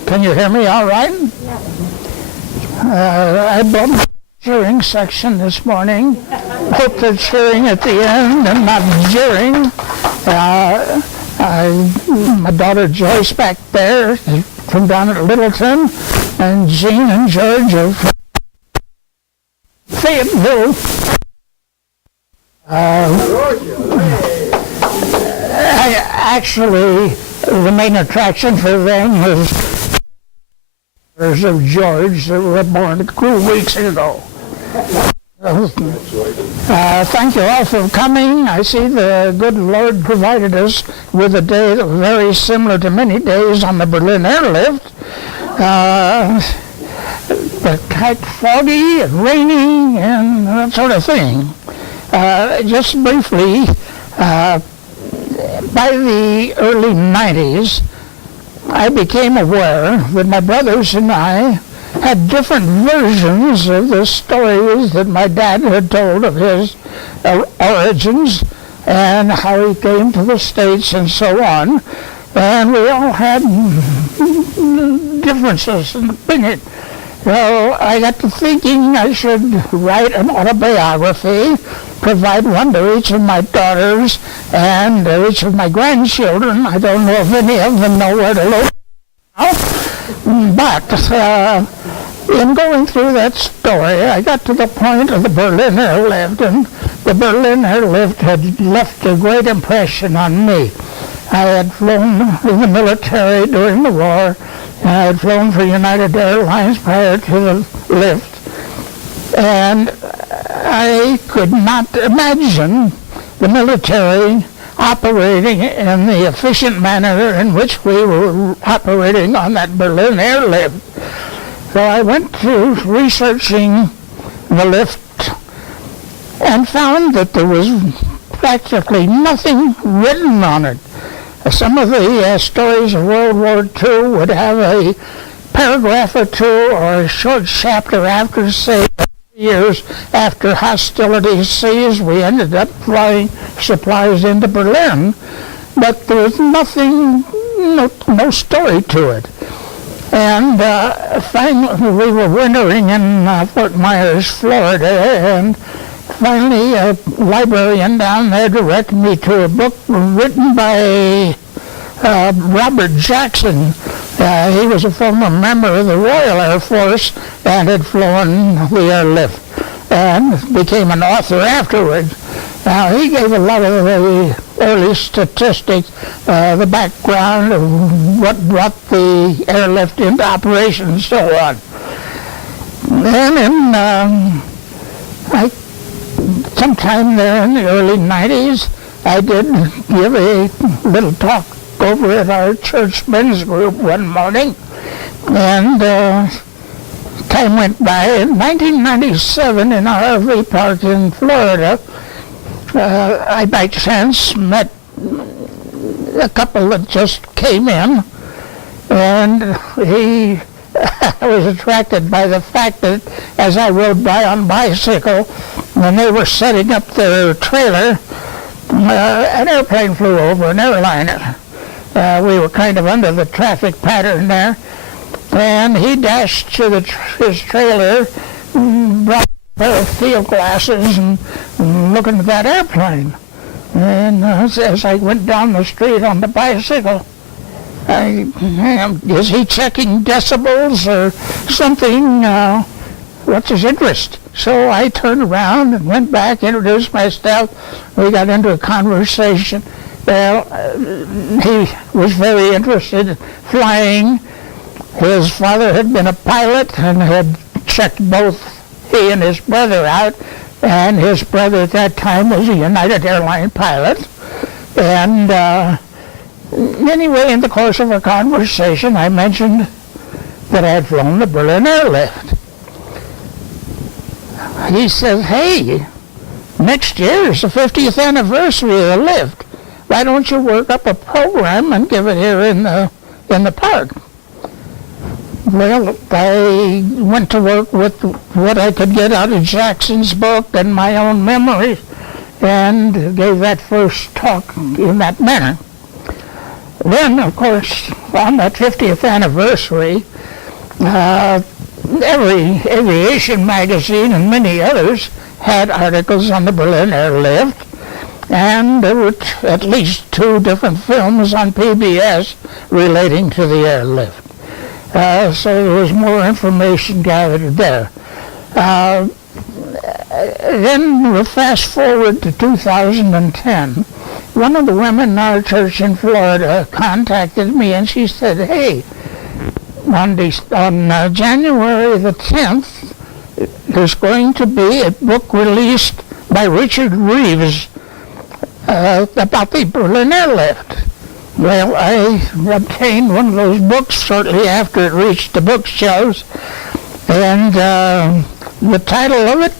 Can you hear me all right? I brought my cheering section this morning. Hope they're cheering at the end and not jeering. My daughter Joyce back there from down at Littleton, and Jean and George of Fayetteville. Actually, the main attraction for them was of George that were born a few weeks ago. Thank you all for coming. I see the good Lord provided us with a day that was very similar to many days on the Berlin Airlift. But quite foggy and rainy and that sort of thing. Just briefly, by the early 90s, I became aware that my brothers and I had different versions of the stories that my dad had told of his origins and how he came to the States and so on. And we all had differences in opinion. So I got to thinking I should write an autobiography, provide one to each of my daughters and each of my grandchildren. I don't know if any of them know where to look now. But in going through that story, I got to the point of the Berlin Airlift, and the Berlin Airlift had left a great impression on me. I had flown in the military during the war. I had flown for United Airlines prior to the lift, and I could not imagine the military operating in the efficient manner in which we were operating on that Berlin Airlift. So I went to researching the lift and found that there was practically nothing written on it. Some of the stories of World War II would have a paragraph or two or a short chapter after, say, years after hostilities ceased, we ended up flying supplies into Berlin, but there was nothing, no story to it. And finally, we were wintering in Fort Myers, Florida, and finally a librarian down there directed me to a book written by Robert Jackson. He was a former member of the Royal Air Force and had flown the airlift and became an author afterwards. Now, he gave a lot of the early statistics, the background of what brought the airlift into operation and so on. Then sometime there in the early 90s, I did give a little talk over at our church men's group one morning, and time went by. In 1997, in our RV park in Florida, I by chance met a couple that just came in, and I was attracted by the fact that as I rode by on bicycle, when they were setting up their trailer, an airplane flew over, an airliner. We were kind of under the traffic pattern there, and he dashed to his trailer, brought a pair of field glasses and looking at that airplane. And as I went down the street on the bicycle, is he checking decibels or something? What's his interest? So I turned around and went back, introduced myself. We got into a conversation. Well, he was very interested in flying. His father had been a pilot and had checked both he and his brother out. And his brother at that time was a United Airlines pilot. And anyway, in the course of our conversation, I mentioned that I had flown the Berlin Airlift. He says, hey, next year is the 50th anniversary of the lift. Why don't you work up a program and give it here in the park? Well, I went to work with what I could get out of Jackson's book and my own memories, and gave that first talk in that manner. Then, of course, on that 50th anniversary, every aviation magazine and many others had articles on the Berlin Airlift, and there were at least 2 different films on PBS relating to the airlift. So there was more information gathered there. Then we'll fast forward to 2010. One of the women in our church in Florida contacted me, and she said, hey, on January the 10th, there's going to be a book released by Richard Riehl about the Berlin Airlift. Well, I obtained one of those books shortly after it reached the bookshelves, and the title of it,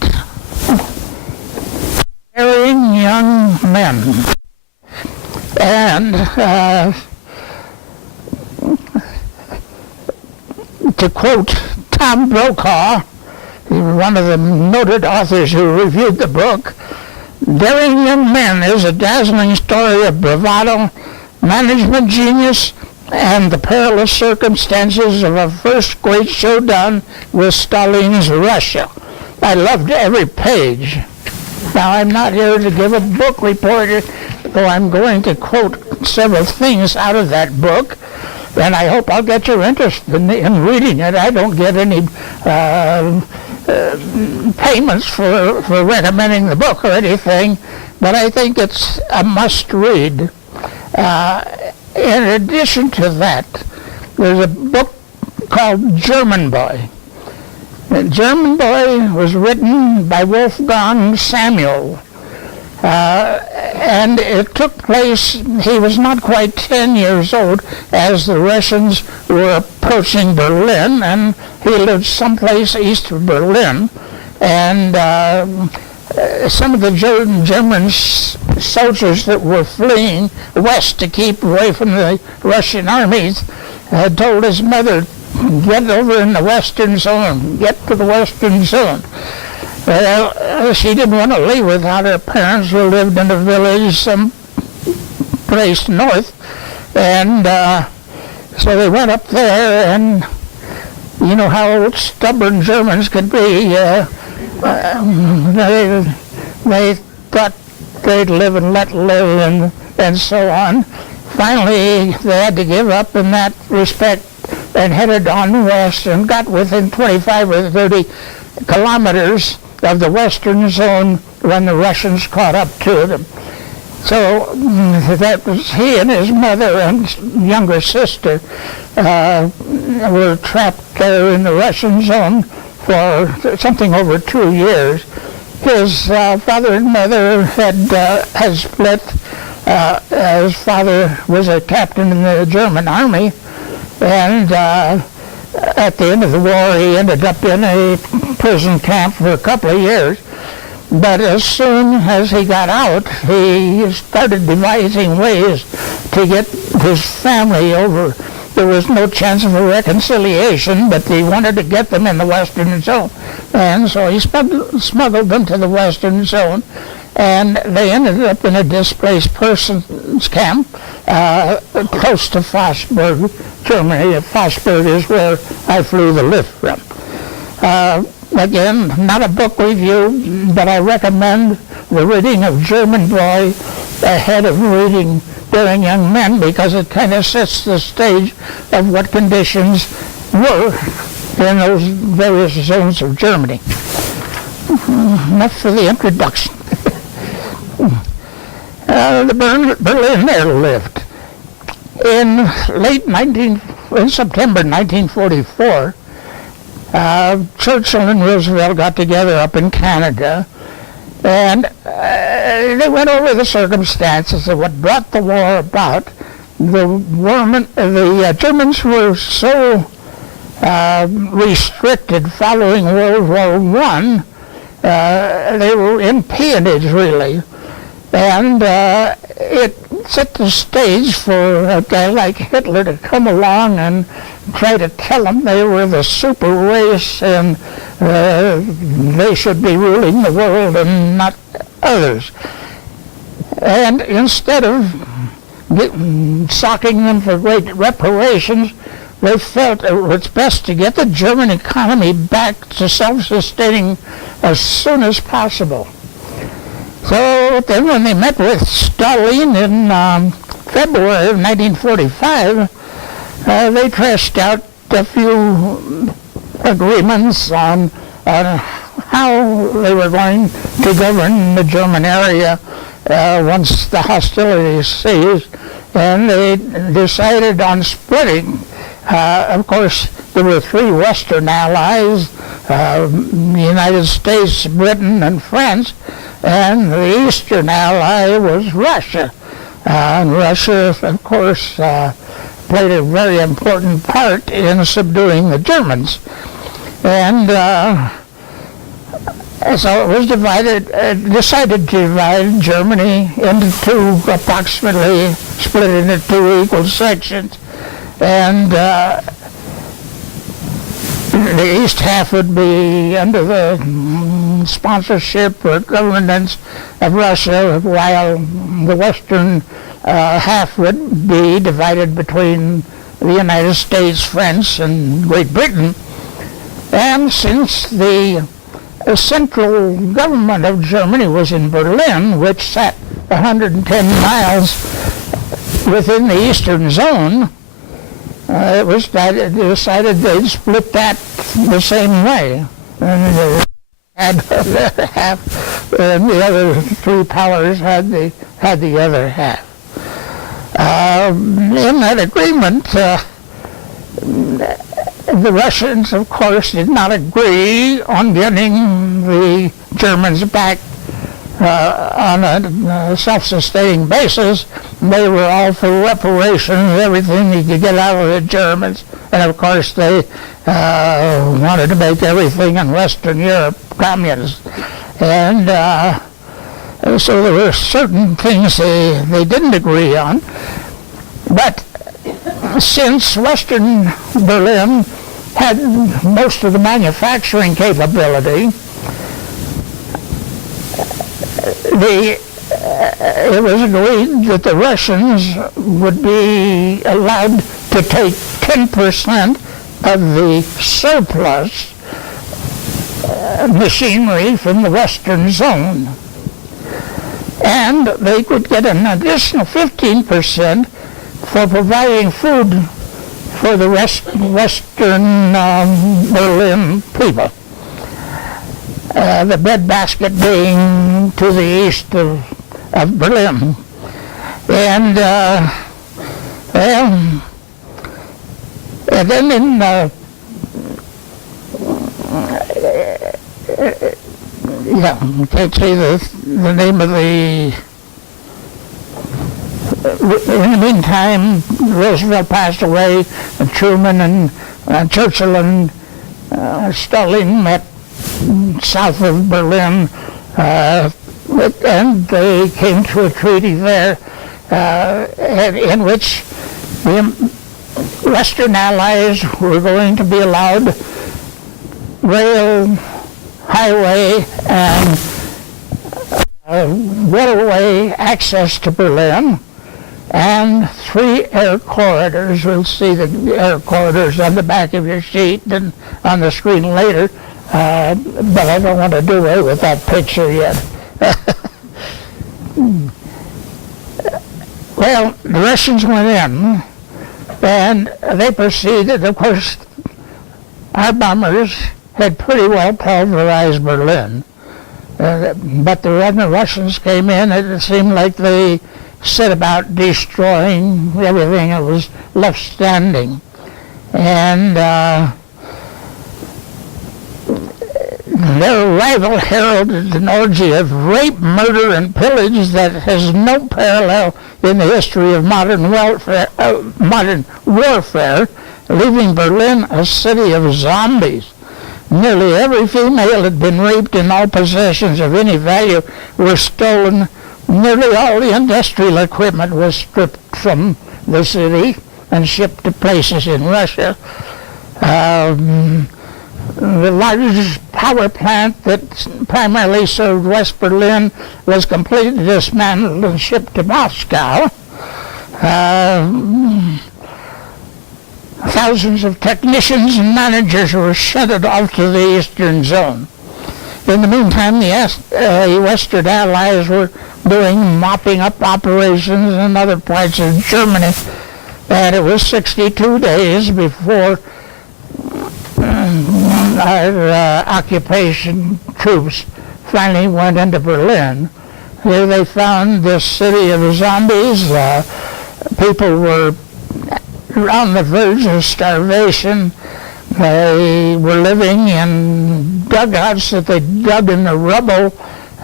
Daring Young Men. And to quote Tom Brokaw, one of the noted authors who reviewed the book, Daring Young Men is a dazzling story of bravado, management genius, and the perilous circumstances of a first great showdown with Stalin's Russia. I loved every page. Now, I'm not here to give a book report, though I'm going to quote several things out of that book, and I hope I'll get your interest in reading it. I don't get any payments for recommending the book or anything, but I think it's a must-read. In addition to that, there's a book called German Boy. The German Boy was written by Wolfgang Samuel, and it took place, he was not quite 10 years old as the Russians were approaching Berlin, and he lived someplace east of Berlin, and some of the German soldiers that were fleeing west to keep away from the Russian armies had told his mother, get over in the western zone, get to the western zone. Well, she didn't want to leave without her parents, who lived in a village some place north, and so they went up there, and you know how stubborn Germans could be. They thought they'd live and let live, and so on. Finally, they had to give up in that respect and headed on west and got within 25 or 30 kilometers of the western zone when the Russians caught up to them. So that was he and his mother and younger sister were trapped there in the Russian zone for something over 2 years. His father and mother had split. His father was a captain in the German army, and at the end of the war he ended up in a prison camp for a couple of years. But as soon as he got out, he started devising ways to get his family over. There was no chance of a reconciliation, but he wanted to get them in the western zone. And so he smuggled them to the western zone, and they ended up in a displaced persons camp close to Fossberg, Germany. Fossberg is where I flew the lift from. Again, not a book review, but I recommend the reading of German Boy ahead of reading Daring Young Men, because it kind of sets the stage of what conditions were in those various zones of Germany. Enough for the introduction. The Berlin Airlift. In September 1944, Churchill and Roosevelt got together up in Canada, and they went over the circumstances of what brought the war about. The Germans were so restricted following World War I. They were in peonage, really, and it set the stage for a guy like Hitler to come along and try to tell them they were the super race and they should be ruling the world and not others. And instead of socking them for great reparations, they felt it was best to get the German economy back to self-sustaining as soon as possible. So then when they met with Stalin in February of 1945, they trashed out a few agreements on how they were going to govern the German area once the hostilities ceased, and they decided on splitting. Of course, there were three Western allies, the United States, Britain, and France, and the Eastern ally was Russia. And Russia, of course, played a very important part in subduing the Germans. And so it was decided to divide Germany into two, approximately split into two equal sections. And the east half would be under the sponsorship or governance of Russia, while the western half would be divided between the United States, France, and Great Britain. And since the central government of Germany was in Berlin, which sat 110 miles within the eastern zone, it was decided they'd split that the same way. And they had the half, and the other three powers had the other half. In that agreement, the Russians, of course, did not agree on getting the Germans back on a self-sustaining basis. They were all for reparations, everything they could get out of the Germans. And of course they wanted to make everything in Western Europe communist. And so there were certain things they didn't agree on. But since Western Berlin had most of the manufacturing capability, it was agreed that the Russians would be allowed to take 10% of the surplus machinery from the Western zone. And they could get an additional 15% for providing food for the Western Berlin people. The breadbasket being to the east of Berlin. And and then in can't say the name of the. In the meantime, Roosevelt passed away, and Truman and Churchill and Stalin met south of Berlin, and they came to a treaty there in which the Western Allies were going to be allowed rail, highway, and waterway access to Berlin, and 3 air corridors. We'll see the air corridors on the back of your sheet and on the screen later, but I don't want to do away with that picture yet. Well, the Russians went in, and they proceeded. Of course, our bombers had pretty well pulverized Berlin, but when the Russians came in, it seemed like they set about destroying everything that was left standing. And their arrival heralded an orgy of rape, murder, and pillage that has no parallel in the history of modern warfare, leaving Berlin a city of zombies. Nearly every female had been raped, and all possessions of any value were stolen. Nearly all the industrial equipment was stripped from the city and shipped to places in Russia. The largest power plant that primarily served West Berlin was completely dismantled and shipped to Moscow. Thousands of technicians and managers were shuttled off to the eastern zone. In the meantime, the Western Allies were doing mopping up operations in other parts of Germany, and it was 62 days before our occupation troops finally went into Berlin. Here they found this city of zombies. People were on the verge of starvation. They were living in dugouts that they dug in the rubble,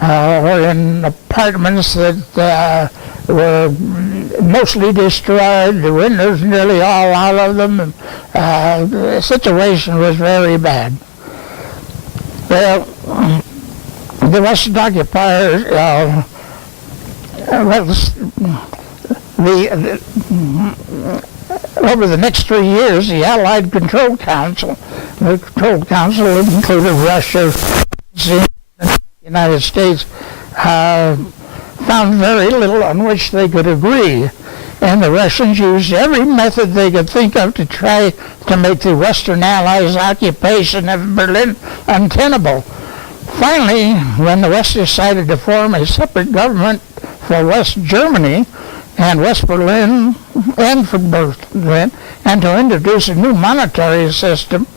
or in apartments that were mostly destroyed, the windows nearly all out of them. The situation was very bad. Well, the Western occupiers, over the next 3 years, the Allied Control Council, the Control Council included Russia, the United States, found very little on which they could agree. And the Russians used every method they could think of to try to make the Western Allies' occupation of Berlin untenable. Finally, when the West decided to form a separate government for West Germany and West Berlin and for Berlin, and to introduce a new monetary system,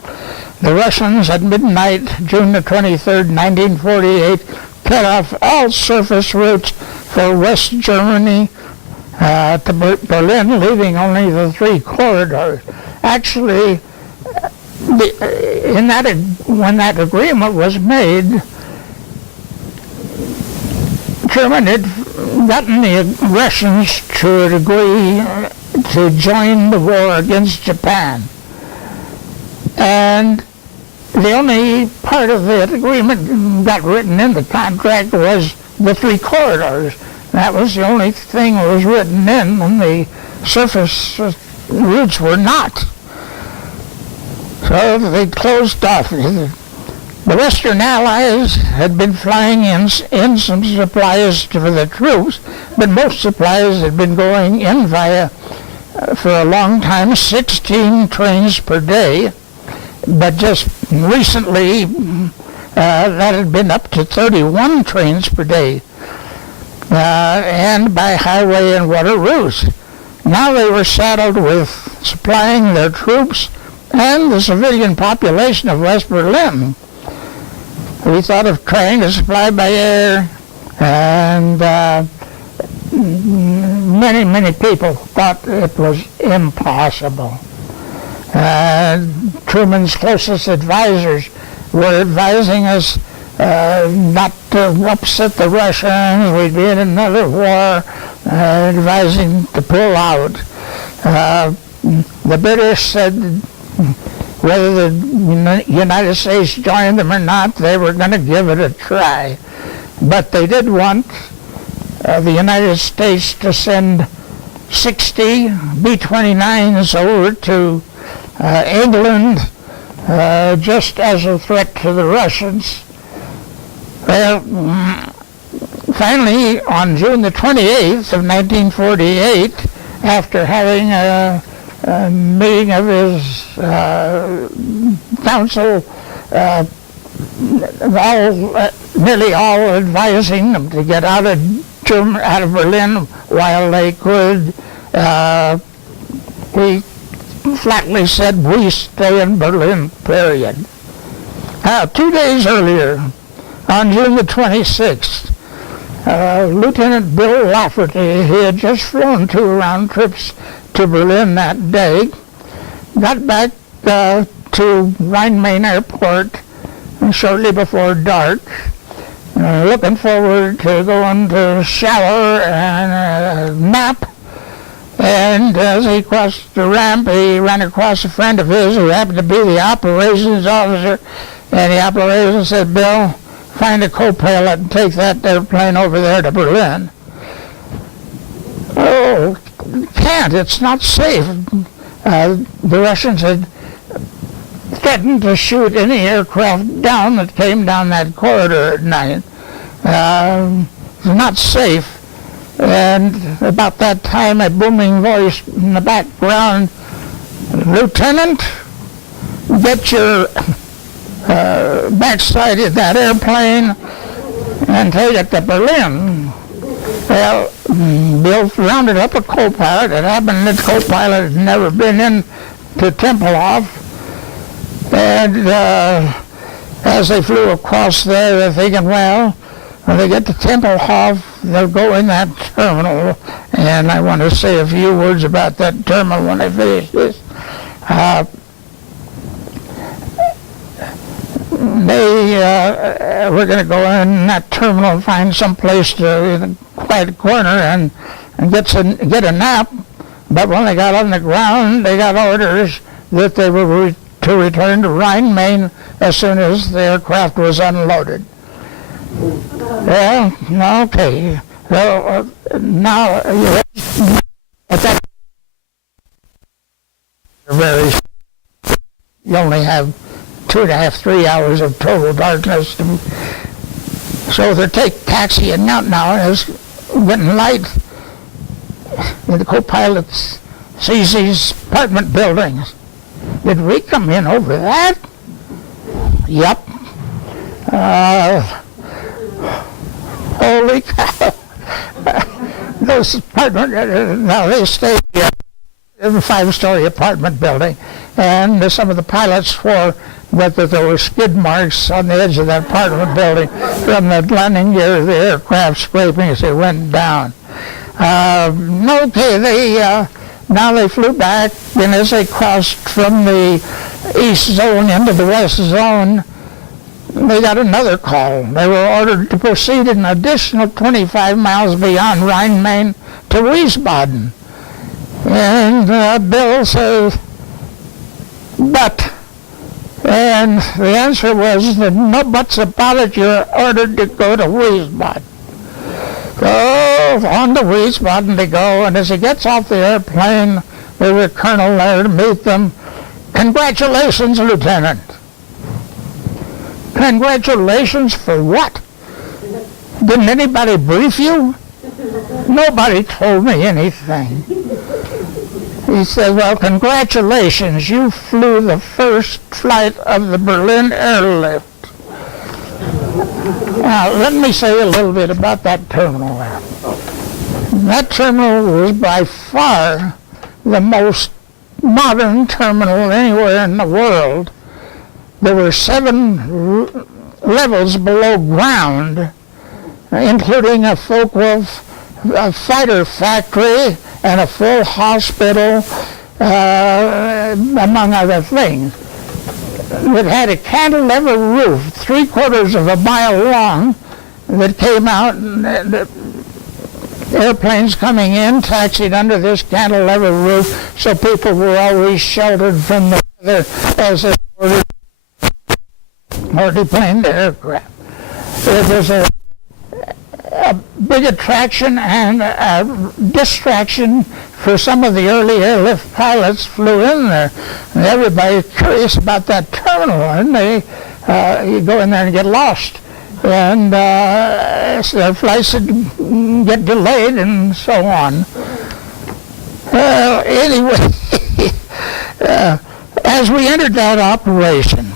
the Russians at midnight, June the 23rd, 1948, cut off all surface routes for West Germany to Berlin, leaving only the 3 corridors. Actually, when that agreement was made, Germany had gotten the Russians to agree to join the war against Japan. And the only part of that agreement got written in the contract was the 3 corridors. That was the only thing that was written in, and the surface routes were not. So they closed off. The Western Allies had been flying in some supplies for the troops, but most supplies had been going in via, for a long time, 16 trains per day. But just recently, that had been up to 31 trains per day, and by highway and water routes. Now they were saddled with supplying their troops and the civilian population of West Berlin. We thought of trying to supply by air, and many people thought it was impossible. Truman's closest advisors were advising us not to upset the Russians. We'd be in another war, advising to pull out. The British said whether the United States joined them or not, they were going to give it a try. But they did want the United States to send 60 B-29s over to England, just as a threat to the Russians. Well, finally, on June the 28th of 1948, after having a meeting of his council, nearly all advising them to get out of Berlin while they could, we flatly said, we stay in Berlin, period. 2 days earlier, on June the 26th, Lieutenant Bill Lafferty, he had just flown 2 round trips to Berlin that day, got back to Rhine-Main Airport shortly before dark, looking forward to going to shower and nap. And as he crossed the ramp, he ran across a friend of his who happened to be the operations officer. And the operations said, "Bill, find a co-pilot and take that airplane over there to Berlin." "Oh, can't. It's not safe." The Russians had threatened to shoot any aircraft down that came down that corridor at night. It's not safe. And about that time, a booming voice in the background, "Lieutenant, get your backside of that airplane and take it to Berlin." Well, Bill rounded up a co-pilot. It happened that co-pilot had never been in to Tempelhof. And as they flew across there, they're thinking, well, when they get to Tempelhof, they'll go in that terminal. And I want to say a few words about that terminal when I finish this. They were going to go in that terminal and find some place in a quiet corner and get a nap. But when they got on the ground, they got orders that they were to return to Rhein, Maine as soon as the aircraft was unloaded. Well, okay. So now at that you only have 2.5, 3 hours of total darkness. So they're taxiing out now, and it's getting light. And the co-pilot sees these apartment buildings. Did we come in over that? Yep. Holy cow. Those apartment, now they stay in a 5-story apartment building, and some of the pilots swore that there were skid marks on the edge of that apartment building from the landing gear of the aircraft scraping as it went down. Okay, now they flew back, and as they crossed from the east zone into the west zone, they got another call. They were ordered to proceed an additional 25 miles beyond Rhein, Maine to Wiesbaden. And Bill says, but, and the answer was, no buts about it, you're ordered to go to Wiesbaden. So on to Wiesbaden they go, and as he gets off the airplane, there's a colonel there to meet them. "Congratulations, Lieutenant." "Congratulations for what? Didn't anybody brief you?" "Nobody told me anything." He said, "Well, congratulations, you flew the first flight of the Berlin Airlift." Now, let me say a little bit about that terminal there. That terminal was by far the most modern terminal anywhere in the world. There were 7 levels below ground, including a fighter factory and a full hospital, among other things. It had a cantilever roof, 3/4 of a mile long, that came out, and the airplanes coming in taxied under this cantilever roof, so people were always sheltered from the weather as they or deplaned aircraft. It was a big attraction and a distraction for some of the early airlift pilots flew in there. And everybody was curious about that terminal, and you go in there and get lost. And so their flights would get delayed and so on. Well, anyway, as we entered that operation,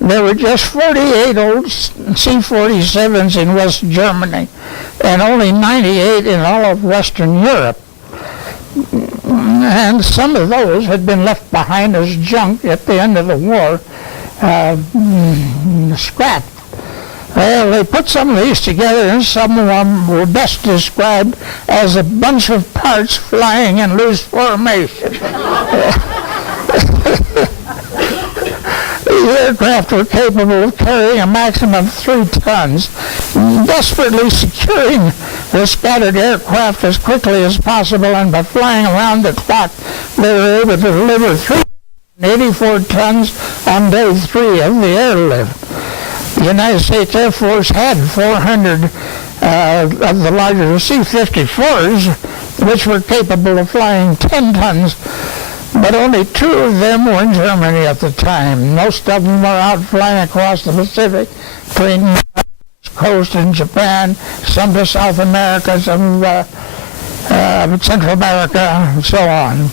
there were just 48 old C-47s in West Germany and only 98 in all of Western Europe. And some of those had been left behind as junk at the end of the war, scrapped. Well, they put some of these together, and some of them were best described as a bunch of parts flying in loose formation. These aircraft were capable of carrying a maximum of 3 tons, desperately securing the scattered aircraft as quickly as possible, and by flying around the clock, they were able to deliver 384 tons on day 3 of the airlift. The United States Air Force had 400 of the larger C-54s, which were capable of flying 10 tons, but only 2 of them were in Germany at the time. Most of them were out flying across the Pacific between coast in Japan, some to South America, some Central America, and so on.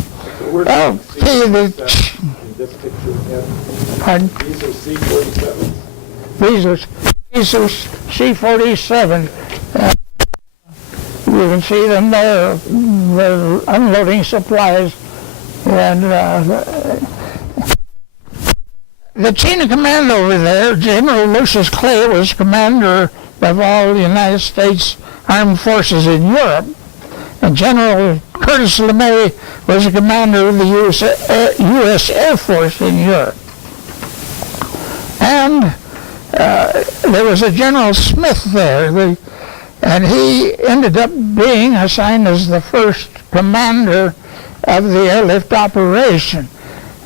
Pardon? These are C-47s. These are C-47. You can see them there. They're unloading supplies. And the chain of command over there, General Lucius Clay was commander of all the United States Armed Forces in Europe. And General Curtis LeMay was the commander of the U.S. Air Force in Europe. And there was a General Smith there, and he ended up being assigned as the first commander of the airlift operation.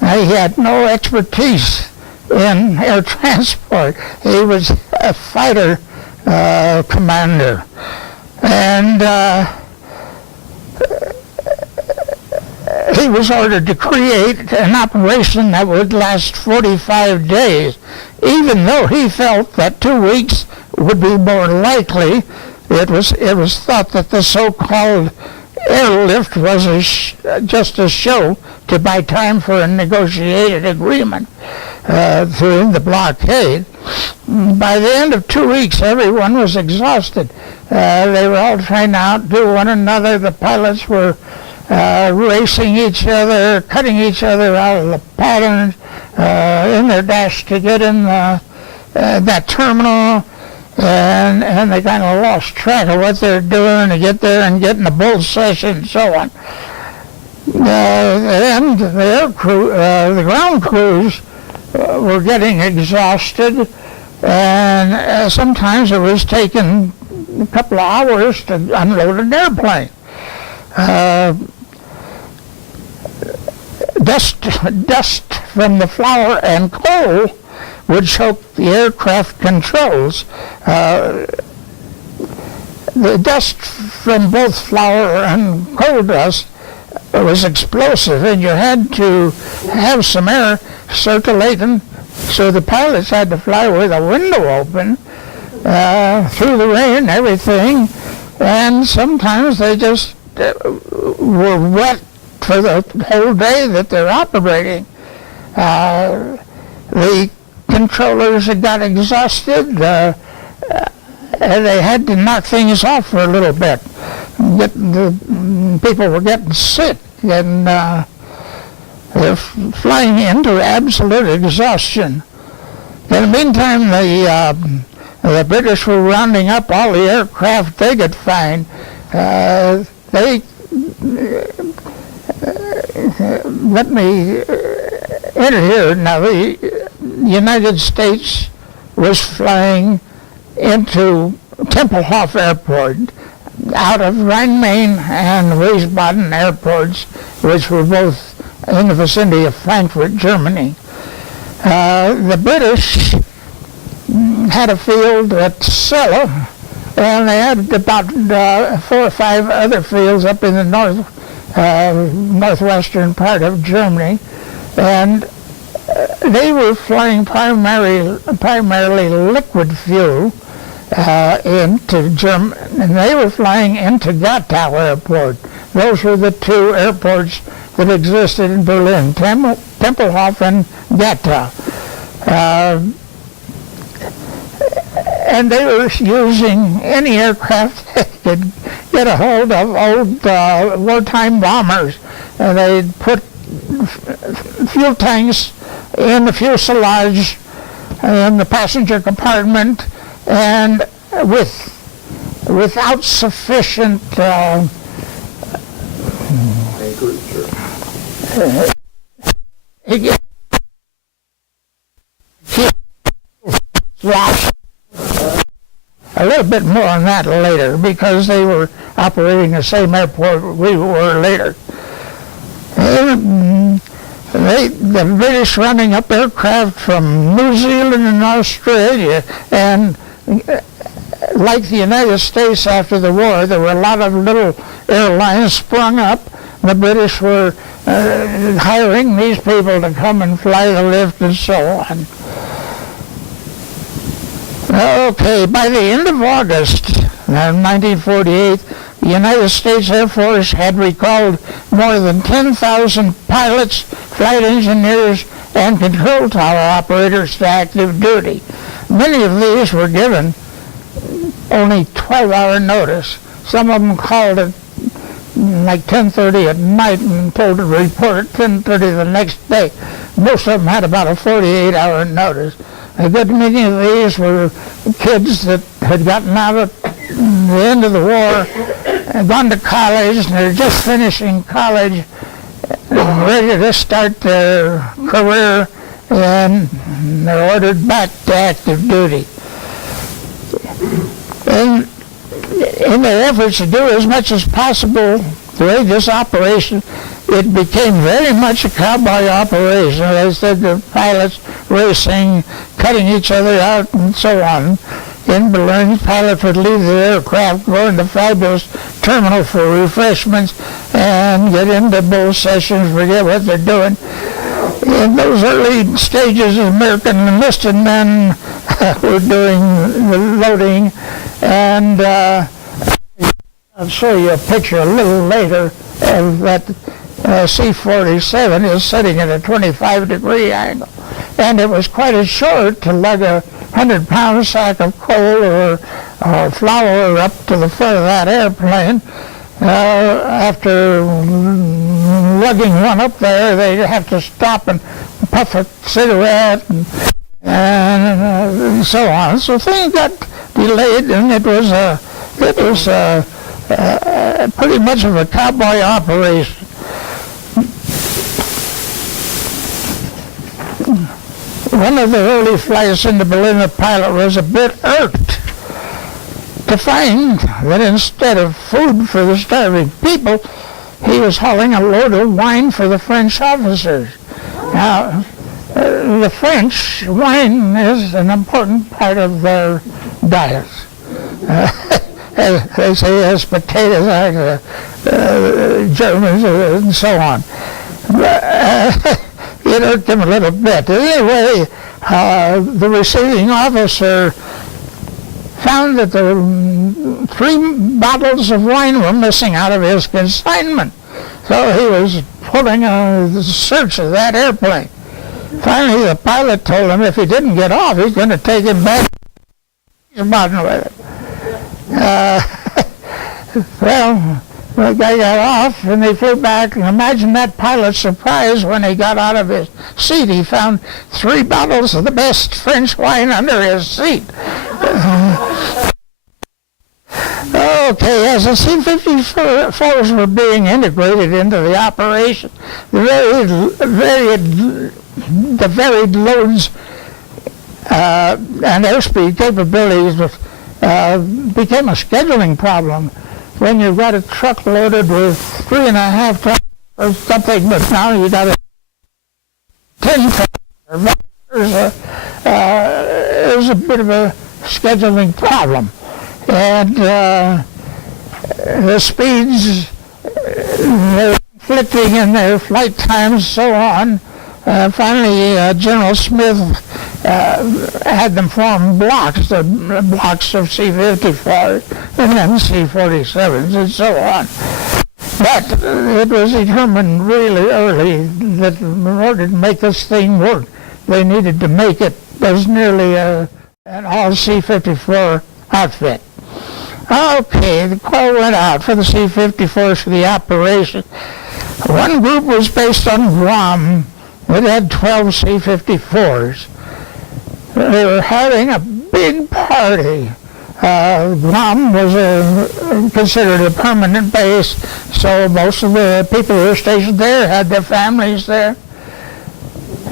Now, he had no expertise in air transport. He was a fighter commander. And he was ordered to create an operation that would last 45 days. Even though he felt that 2 weeks would be more likely, it was thought that the so-called airlift was just a show to buy time for a negotiated agreement to end the blockade. By the end of 2 weeks, everyone was exhausted. They were all trying to outdo one another. The pilots were racing each other, cutting each other out of the patterns in their dash to get in that terminal, and they kind of lost track of what they're doing to get there and get in the bull session and so on. And the ground crews were getting exhausted, and sometimes it was taking a couple of hours to unload an airplane. Dust from the flour and coal would choke the aircraft controls. The dust from both flour and coal dust was explosive, and you had to have some air circulating, so the pilots had to fly with a window open through the rain and everything, and sometimes they just were wet for the whole day that they're operating. The controllers had got exhausted, and they had to knock things off for a little bit. People were getting sick, and they're flying into absolute exhaustion. In the meantime, the British were rounding up all the aircraft they could find. Let me enter here. Now, the United States was flying into Tempelhof Airport out of Rhein-Main and Wiesbaden airports, which were both in the vicinity of Frankfurt, Germany. The British had a field at Celle, and they had about 4 or 5 other fields up in the northwestern part of Germany, and they were flying primarily liquid fuel into Germany, and they were flying into Gatow Airport. Those were the 2 airports that existed in Berlin, Tempelhof and Gatow. And they were using any aircraft they could get a hold of, old wartime bombers. And they'd put fuel tanks in the fuselage in the passenger compartment, and without sufficient a little bit more on that later, because they were operating the same airport we were later. The British running up aircraft from New Zealand and Australia, and like the United States after the war, there were a lot of little airlines sprung up. The British were hiring these people to come and fly the lift and so on. Okay, by the end of August 1948, the United States Air Force had recalled more than 10,000 pilots, flight engineers, and control tower operators to active duty. Many of these were given only 12-hour notice. Some of them called at like 10:30 at night and told to report at 10:30 the next day. Most of them had about a 48-hour notice. A good many of these were kids that had gotten out at the end of the war and gone to college, and they're just finishing college and ready to start their career, and they're ordered back to active duty. And in their efforts to do as much as possible to aid this operation, it became very much a cowboy operation. As I said, the pilots racing, cutting each other out, and so on. In Berlin, pilots would leave the aircraft, go into fabulous terminal for refreshments, and get into bull sessions, forget what they're doing. In those early stages, American enlisted men were doing the loading, and I'll show you a picture a little later of that C-47 is sitting at a 25-degree angle. And it was quite a chore to lug a 100-pound sack of coal or flour up to the front of that airplane. After lugging one up there, they'd have to stop and puff a cigarette and so on. So things got delayed, and it was pretty much of a cowboy operation. One of the early flights into Berlin, the pilot was a bit irked to find that instead of food for the starving people, he was hauling a load of wine for the French officers. Now, the French, wine is an important part of their diet. As they say, as potatoes, like Germans, and so on. It irked him a little bit. Anyway, the receiving officer found that the 3 bottles of wine were missing out of his consignment. So he was pulling a search of that airplane. Finally, the pilot told him if he didn't get off, he's going to take him back to the bottom with it. Well, the guy got off, and they flew back. And imagine that pilot's surprise when he got out of his seat. He found 3 bottles of the best French wine under his seat. Okay, as the C-54s were being integrated into the operation, the varied loads and airspeed capabilities became a scheduling problem. When you've got a truck loaded with 3.5 tons or something, but now you got a 10 tons. There's a bit of a scheduling problem. And the speeds, they're conflicting in their flight times, so on. Finally, General Smith had them form blocks of C-54s and then C-47s and so on. But it was determined really early that in order to make this thing work, they needed to make it as nearly an all C-54 outfit. Okay, the call went out for the C-54s for the operation. One group was based on Guam. It had 12 C-54s. They were having a big party. Guam was considered a permanent base, so most of the people who were stationed there had their families there.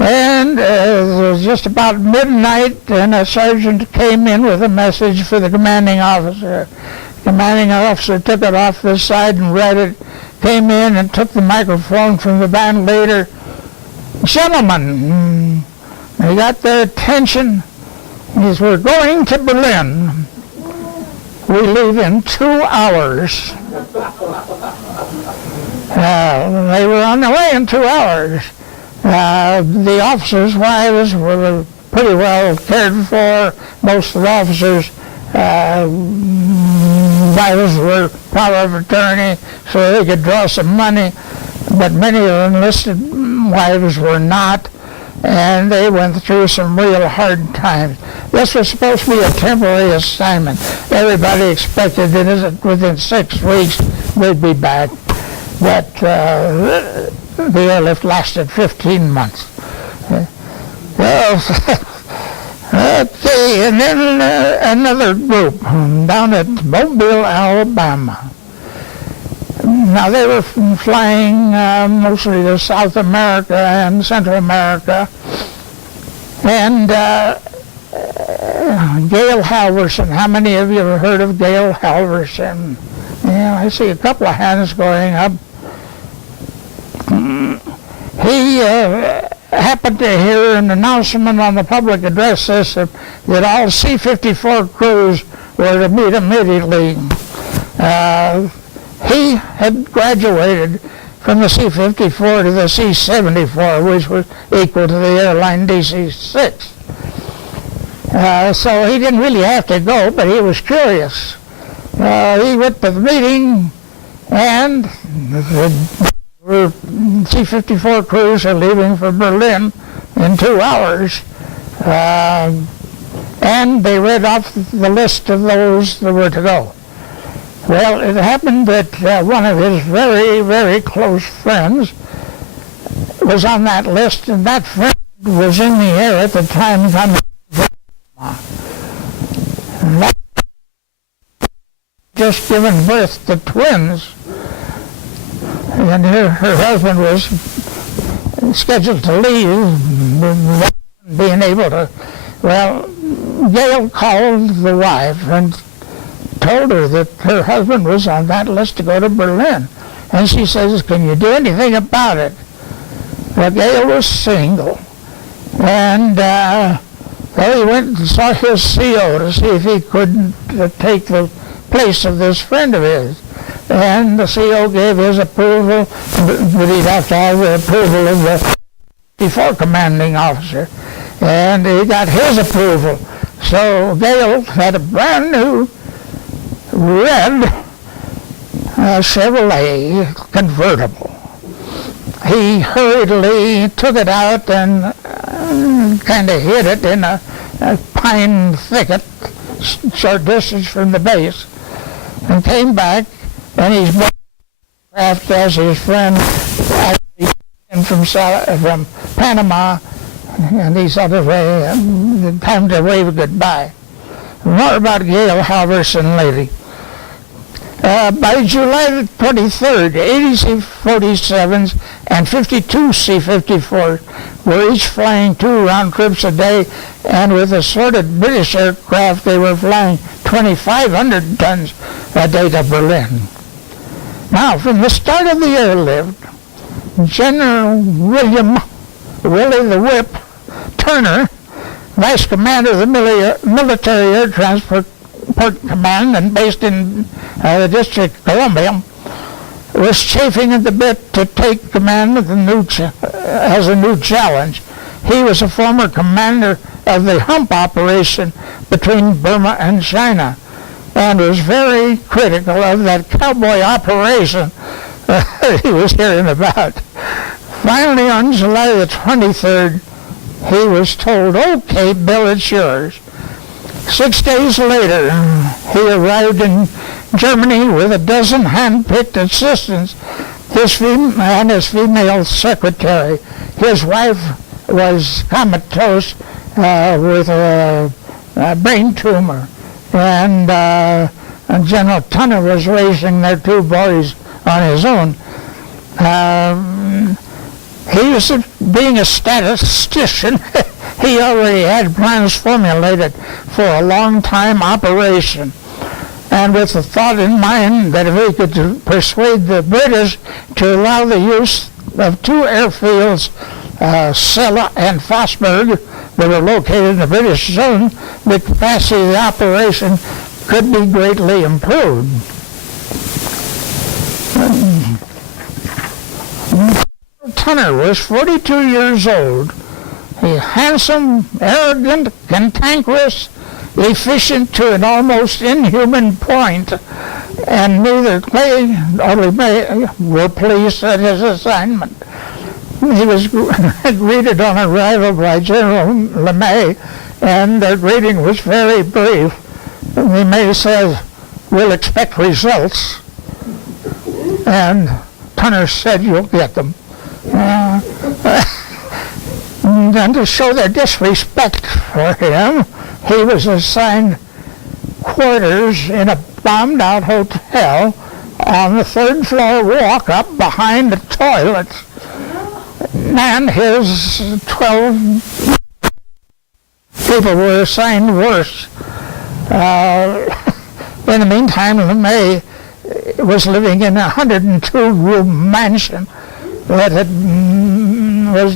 And it was just about midnight, and a sergeant came in with a message for the commanding officer. The commanding officer took it off the side and read it, came in and took the microphone from the band leader. Gentlemen, they got their attention. He says, we're going to Berlin. We leave in 2 hours. They were on the way in 2 hours. The officers' wives were pretty well cared for. Most of the officers' wives were power of attorney, so they could draw some money, but many of the enlisted wives were not, and they went through some real hard times. This was supposed to be a temporary assignment. Everybody expected that within 6 weeks they'd be back, but the airlift lasted 15 months. Well, okay, and then another group down at Mobile, Alabama. Now, they were flying mostly to South America and Central America. And Gail Halverson, how many of you have heard of Gail Halverson? Yeah, I see a couple of hands going up. He happened to hear an announcement on the public address system that all C-54 crews were to meet immediately. He had graduated from the C-54 to the C-74, which was equal to the airline DC-6. So he didn't really have to go, but he was curious. He went to the meeting, and the C-54 crews are leaving for Berlin in 2 hours. And they read off the list of those that were to go. Well, it happened that one of his very, very close friends was on that list, and that friend was in the air at the time coming from just given birth to twins, and her husband was scheduled to leave, being able to. Well, Gail called the wife and told her that her husband was on that list to go to Berlin. And she says, "Can you do anything about it?" Well, Gail was single. And he went and saw his CO to see if he could take the place of this friend of his. And the CO gave his approval, but he'd have to have the approval of the before commanding officer. And he got his approval. So Gail had a brand new red Chevrolet convertible. He hurriedly took it out and kind of hid it in a pine thicket short distance from the base, and came back, and he's bought aircraft as his friend actually came from Panama, and he said, time to wave goodbye. More about Gail Halverson later. By July 23rd, 80 C-47s and 52 C-54s were each flying 2 round trips a day, and with assorted British aircraft, they were flying 2,500 tons a day to Berlin. Now, from the start of the airlift, General Willie the Whip Turner, Vice Commander of the Military Air Transport Command and based in the District of Columbia, was chafing at the bit to take command of as a new challenge. He was a former commander of the hump operation between Burma and China, and was very critical of that cowboy operation he was hearing about. Finally, on July the 23rd, he was told, "Okay, Bill, it's yours." 6 days later, he arrived in Germany with a dozen hand-picked assistants, his female secretary. His wife was comatose with a brain tumor, and General Tunner was raising their 2 boys on his own. He was being a statistician. He already had plans formulated for a long-time operation, and with the thought in mind that if he could persuade the British to allow the use of 2 airfields, Celle and Fossberg, that were located in the British zone, the capacity of the operation could be greatly improved. Tunner was 42 years old. He He's handsome, arrogant, cantankerous, efficient to an almost inhuman point, and neither Clay nor LeMay were pleased at his assignment. He was greeted on arrival by General LeMay, and their greeting was very brief. LeMay says, "We'll expect results," and Tunner said, "You'll get them." And to show their disrespect for him, he was assigned quarters in a bombed-out hotel on the third floor walk up behind the toilets. And his 12 people were assigned worse. In the meantime, LeMay was living in a 102-room mansion that was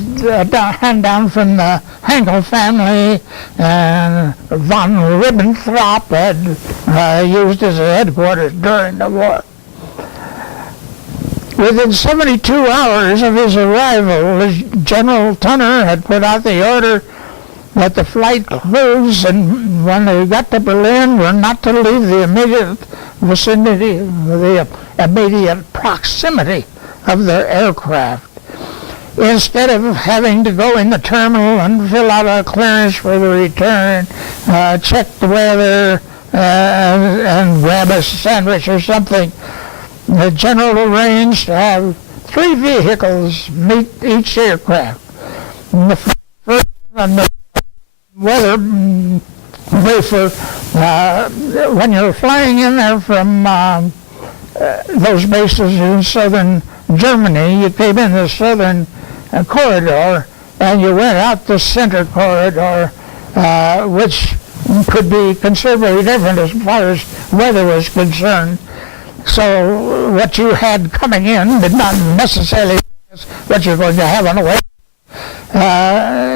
handed down from the Henkel family, and von Ribbentrop had used as a headquarters during the war. Within 72 hours of his arrival, General Tunner had put out the order that the flight crews, and when they got to Berlin, were not to leave the immediate vicinity, the immediate proximity of their aircraft. Instead of having to go in the terminal and fill out a clearance for the return, check the weather, and grab a sandwich or something, the general arranged to have 3 vehicles meet each aircraft. And the first on the weather wafer, when you're flying in there from those bases in southern Germany, you came in the southern corridor, and you went out the center corridor, which could be considerably different as far as weather was concerned. So what you had coming in did not necessarily be what you're going to have on the way.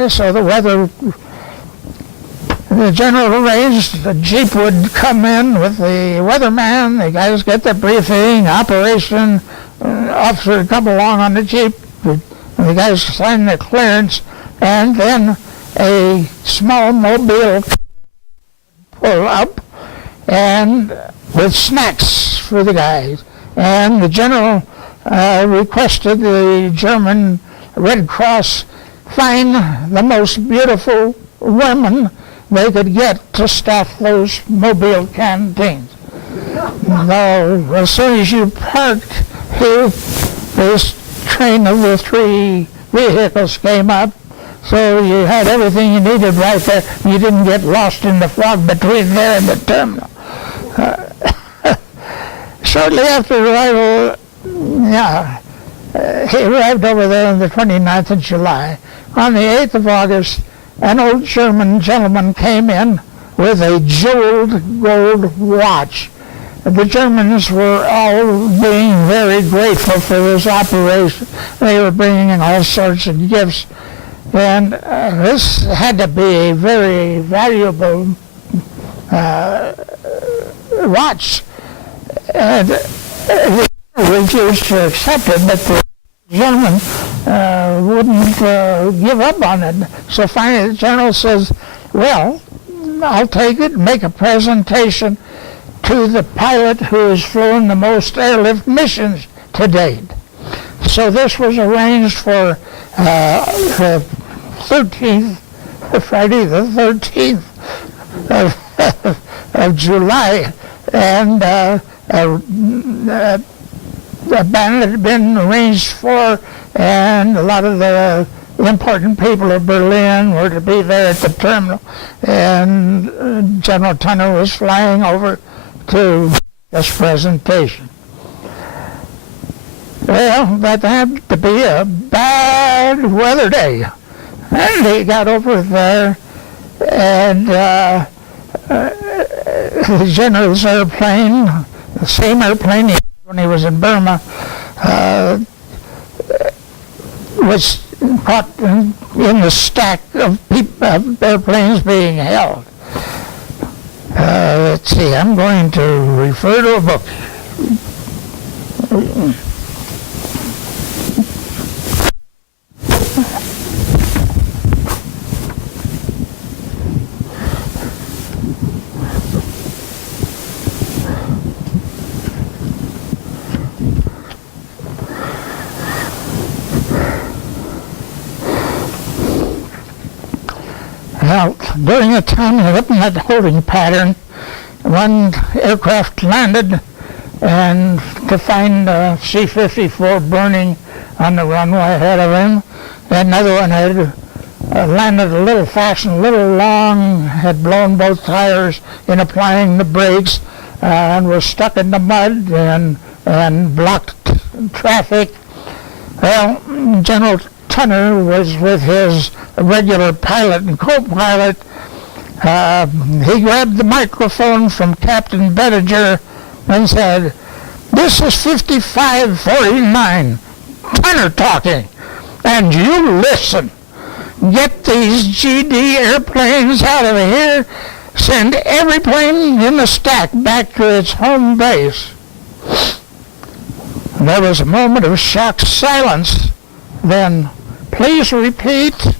So the general arranged the Jeep would come in with the weatherman, the guys get the briefing, operation, officer would come along on the Jeep, the guys sign the clearance, and then a small mobile pull up and with snacks for the guys. And the general requested the German Red Cross find the most beautiful women they could get to staff those mobile canteens. Now, as soon as you parked, this train of the 3 vehicles came up, so you had everything you needed right there. You didn't get lost in the fog between there and the terminal. Shortly after arrival, he arrived over there on the 29th of July. On the 8th of August, an old German gentleman came in with a jeweled gold watch. The Germans were all being very grateful for this operation. They were bringing in all sorts of gifts. And this had to be a very valuable watch. And we refused to accept it, but the gentleman wouldn't give up on it. So finally the general says, "Well, I'll take it and make a presentation to the pilot who has flown the most airlift missions to date." So this was arranged for the 13th, Friday the 13th of July, and the band had been arranged for, and a lot of the important people of Berlin were to be there at the terminal, and General Tunner was flying over to this presentation. Well, that happened to be a bad weather day, and he got over there, and the general's airplane, the same airplane he had when he was in Burma, was caught in the stack of airplanes being held. Let's see, I'm going to refer to a book. Well, during the time of that holding pattern, one aircraft landed, and to find C-54 burning on the runway ahead of him. Another one had landed a little fast and a little long, had blown both tires in applying the brakes, and was stuck in the mud and blocked traffic. Well, General Tunner was with his regular pilot and co-pilot. He grabbed the microphone from Captain Bettinger and said, "This is 5549, Tunner talking, and you listen. Get these GD airplanes out of here. Send every plane in the stack back to its home base." There was a moment of shocked silence. Then, "Please repeat."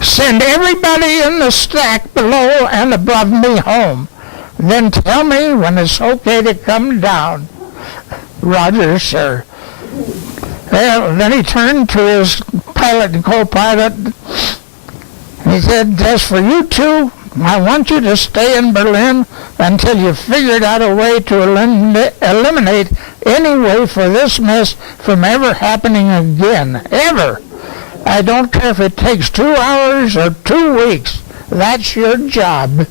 "Send everybody in the stack below and above me home. Then tell me when it's okay to come down." "Roger, sir." Well, then he turned to his pilot and co-pilot. He said, "As for you two, I want you to stay in Berlin until you've figured out a way to eliminate any way for this mess from ever happening again. Ever. I don't care if it takes 2 hours or 2 weeks. That's your job."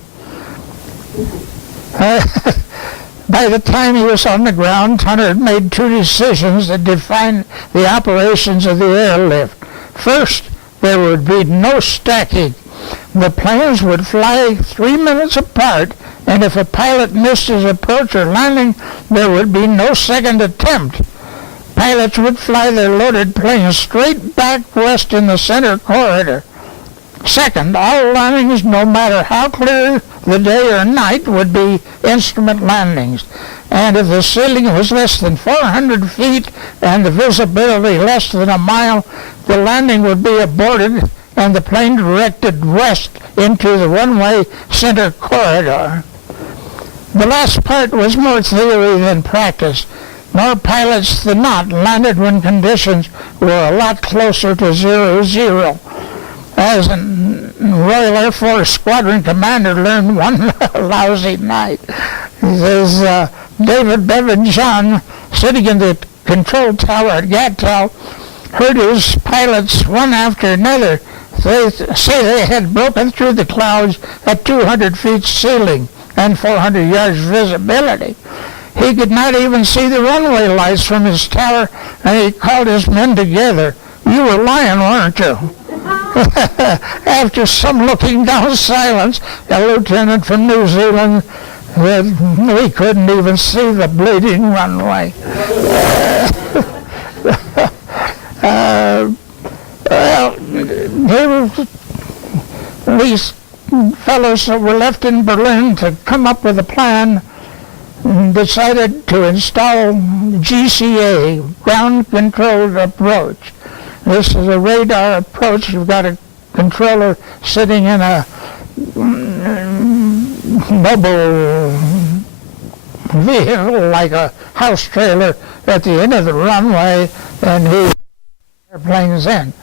By the time he was on the ground, Tunner had made 2 decisions that defined the operations of the airlift. First, there would be no stacking. The planes would fly 3 minutes apart, and if a pilot missed his approach or landing, there would be no second attempt. Pilots would fly their loaded planes straight back west in the center corridor. Second, all landings, no matter how clear the day or night, would be instrument landings. And if the ceiling was less than 400 feet and the visibility less than a mile, the landing would be aborted and the plane directed west into the one-way center corridor. The last part was more theory than practice. More pilots than not landed when conditions were a lot closer to 0-0. As a Royal Air Force Squadron Commander learned one lousy night. He says, David Bevan John, sitting in the control tower at Gattal, heard his pilots one after another say they had broken through the clouds at 200 feet ceiling and 400 yards visibility. He could not even see the runway lights from his tower, and he called his men together. "You were lying, weren't you?" After some looking down silence, a lieutenant from New Zealand said, "We couldn't even see the bleeding runway." Well, these fellows that were left in Berlin to come up with a plan decided to install GCA, ground-controlled approach. This is a radar approach. You've got a controller sitting in a mobile vehicle like a house trailer at the end of the runway, and he airplanes in.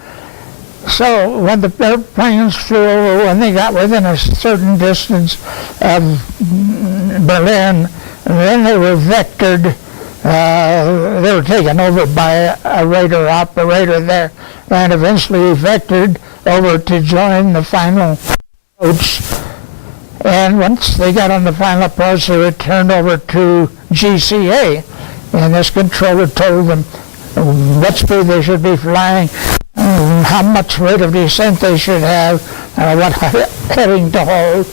So when the airplanes flew over, when they got within a certain distance of Berlin, then they were vectored. They were taken over by a radar operator there, and eventually vectored over to join the final approach. And once they got on the final approach, they were turned over to GCA, and this controller told them what speed they should be flying, how much rate of descent they should have, what heading to hold,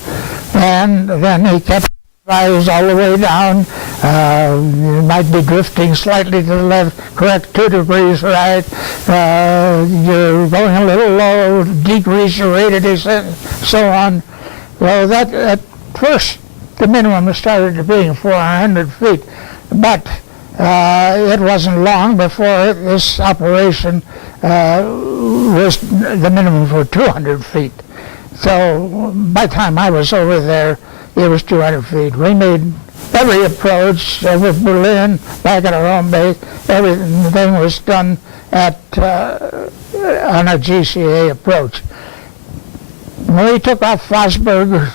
and then he kept rise all the way down. You might be drifting slightly to the left, correct 2 degrees right. You're going a little low, decrease your rate of descent, so on. Well, that at first the minimum started being 400 feet, but it wasn't long before this operation was the minimum for 200 feet. So by the time I was over there, it was 200 feet. We made every approach over Berlin, back at our home base, everything was done on a GCA approach. When we took off Fossburg,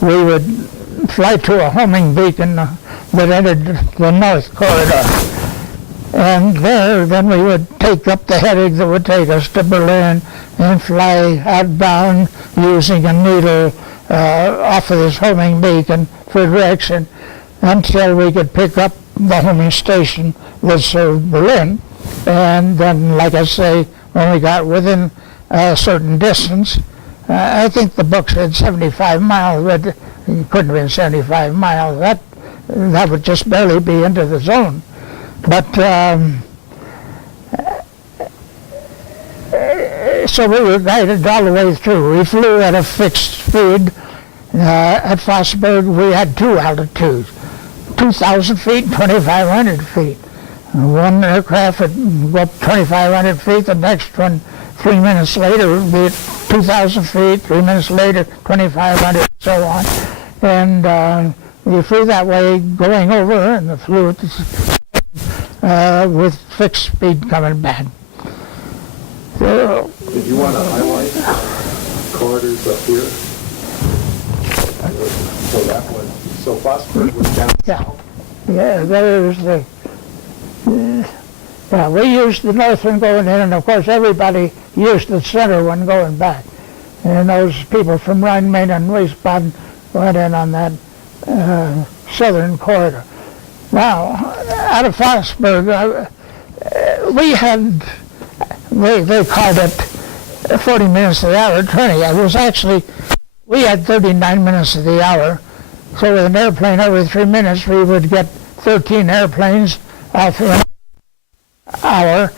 we would fly to a homing beacon that entered the North Corridor. And there, then we would take up the heading that would take us to Berlin and fly outbound using a needle off of this homing beacon for direction until we could pick up the homing station that served Berlin. And then, like I say, when we got within a certain distance, I think the book said 75 miles, but it couldn't have been 75 miles. That would just barely be into the zone. But so we were guided all the way through. We flew at a fixed speed. At Fossburg, we had two altitudes, 2,000 feet and 2,500 feet. One aircraft would go up 2,500 feet, the next one 3 minutes later would be at 2,000 feet, 3 minutes later 2,500, and so on. And we flew that way going over, and the flew with fixed speed coming back. So, did you want to highlight corridors up here? So that one, so Fossburg was down south? Yeah, there's the, yeah, we used the north one going in, and of course everybody used the center one going back. And those people from Rhine, Main, and Wiesbaden went in on that southern corridor. Now, out of Fossburg, we had, they called it 40 minutes of the hour, 20. It was actually, we had 39 minutes of the hour. So with an airplane every 3 minutes, we would get 13 airplanes off an hour.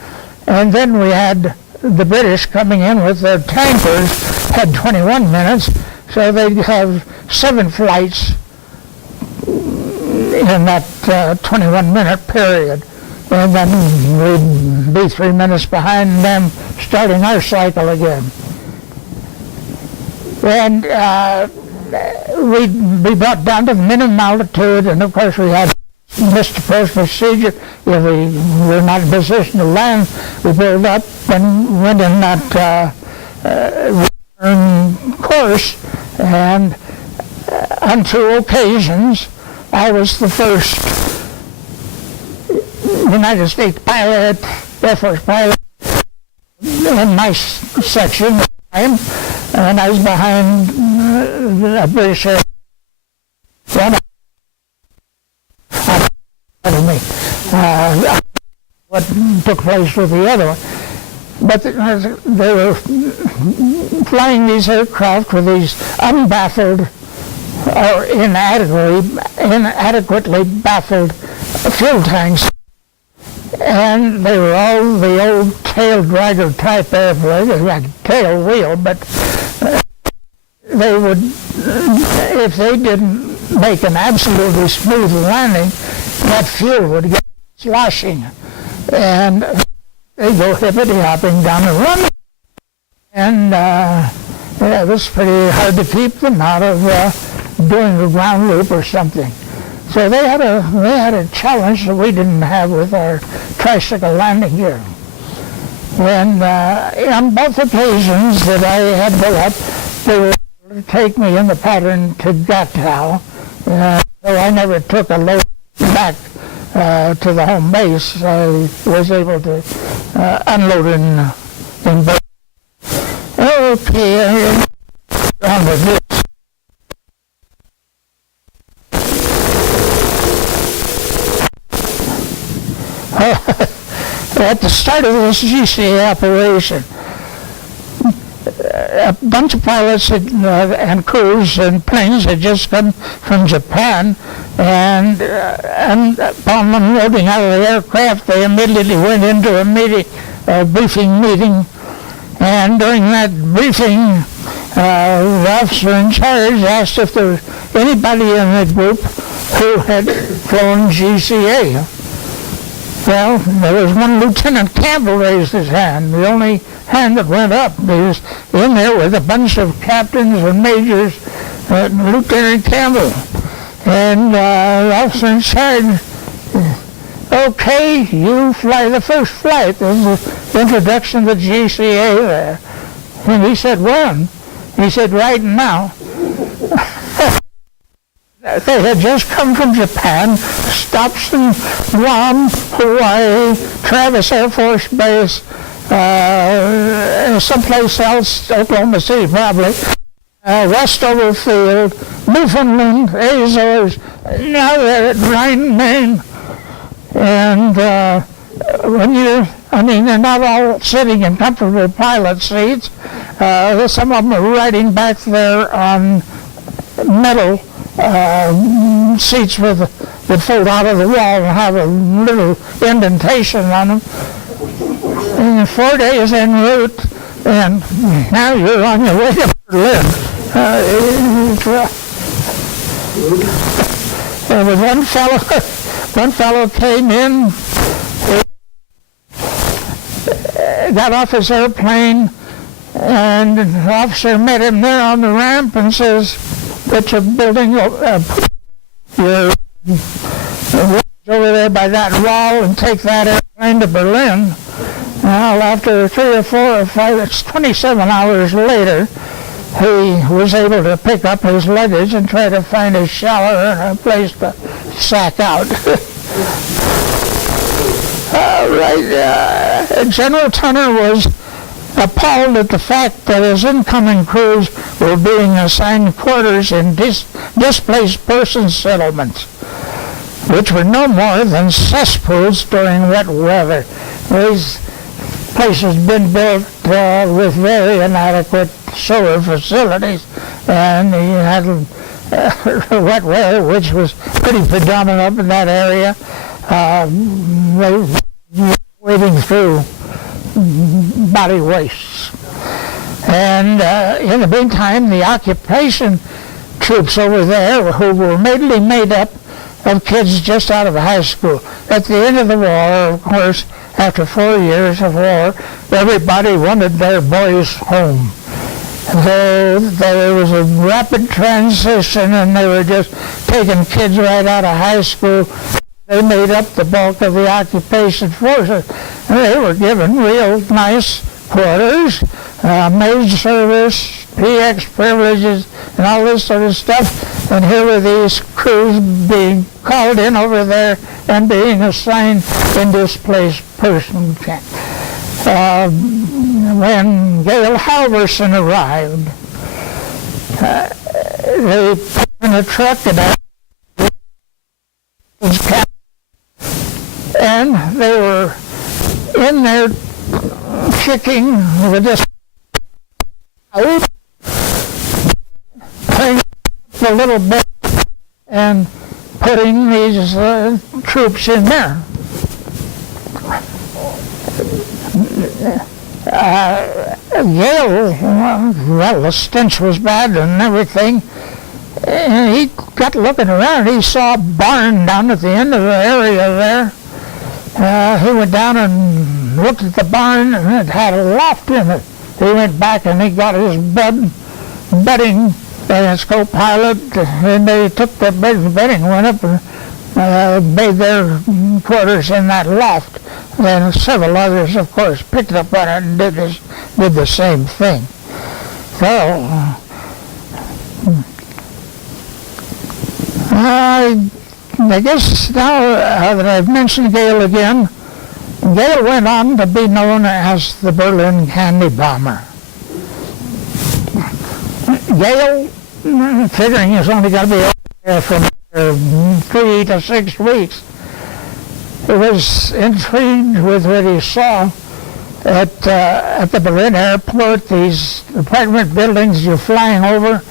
And then we had the British coming in with their tankers, had 21 minutes. So they'd have 7 flights in that 21-minute period. And then we'd be 3 minutes behind them, starting our cycle again. And we'd be brought down to the minimum altitude, and of course we had missed approach procedure. If we were not in position to land, we pulled up and went in that return course. And on 2 occasions, I was the first United States pilot, Air Force pilot, in my section at the time, and I was behind a British air. What took place with the other one. But they were flying these aircraft with these unbaffled or inadequately baffled fuel tanks. And they were all the old tail dragger type airplanes. They had a tail wheel, but they would, if they didn't make an absolutely smooth landing, that fuel would get sloshing. And they go hippity-hopping down the runway. And it was pretty hard to keep them out of doing a ground loop or something. So they had a challenge that we didn't have with our tricycle landing gear. And on both occasions that I had built up, they were able to take me in the pattern to Gatow. So I never took a load back to the home base. I was able to unload in Berlin. Okay, on with this. At the start of this GCA operation, a bunch of pilots and crews and planes had just come from Japan, and upon unloading out of the aircraft, they immediately went into a briefing meeting. And during that briefing, the officer in charge asked if there was anybody in the group who had flown GCA. Well, there was one Lieutenant Campbell raised his hand, the only hand that went up. He was in there with a bunch of captains and majors, Lieutenant Campbell. And the officer in charge, okay, you fly the first flight. There's the introduction to the GCA there. And he said, when? He said, right now. They had just come from Japan, stops in Guam, Hawaii, Travis Air Force Base, someplace else, Oklahoma City probably, Westover Field, Newfoundland, Azores, now they're at Rhine, Maine. And they're not all sitting in comfortable pilot seats. Some of them are riding back there on metal seats that fold out of the wall and have a little indentation on them. And 4 days en route, and now you're on your way to Berlin. There was one fellow came in, got off his airplane, and the officer met him there on the ramp and says, "Put your building, your over there by that wall and take that airplane to Berlin." Well, after 3 or 4 or 5, it's 27 hours later, he was able to pick up his luggage and try to find a shower and a place to sack out. General Turner was appalled at the fact that his incoming crews were being assigned quarters in displaced persons settlements, which were no more than cesspools during wet weather. These places had been built with very inadequate sewer facilities, and you had wet weather, which was pretty predominant up in that area. They were wading through body wastes. And in the meantime, the occupation troops over there, who were mainly made up of kids just out of high school. At the end of the war, of course, after 4 years of war, everybody wanted their boys home. So there was a rapid transition, and they were just taking kids right out of high school. They made up the bulk of the occupation forces. And they were given real nice quarters, maid service, PX privileges, and all this sort of stuff. And here were these crews being called in over there and being assigned in displaced person camp. When Gail Halverson arrived, they put in a truck and they were in there kicking with this playing a little bit and putting these troops in there. Yale, well, the stench was bad and everything. And he got looking around. He saw a barn down at the end of the area there. He went down and looked at the barn, and it had a loft in it. He went back and he got his bedding and his co-pilot, and they took the bedding, went up and made their quarters in that loft. And several others, of course, picked up on it and did the same thing. So, I guess now that I've mentioned Gale again, Gale went on to be known as the Berlin Candy Bomber. Gale, figuring he's only going to be there for 3 to 6 weeks, he was intrigued with what he saw at the Berlin airport, these apartment buildings you're flying over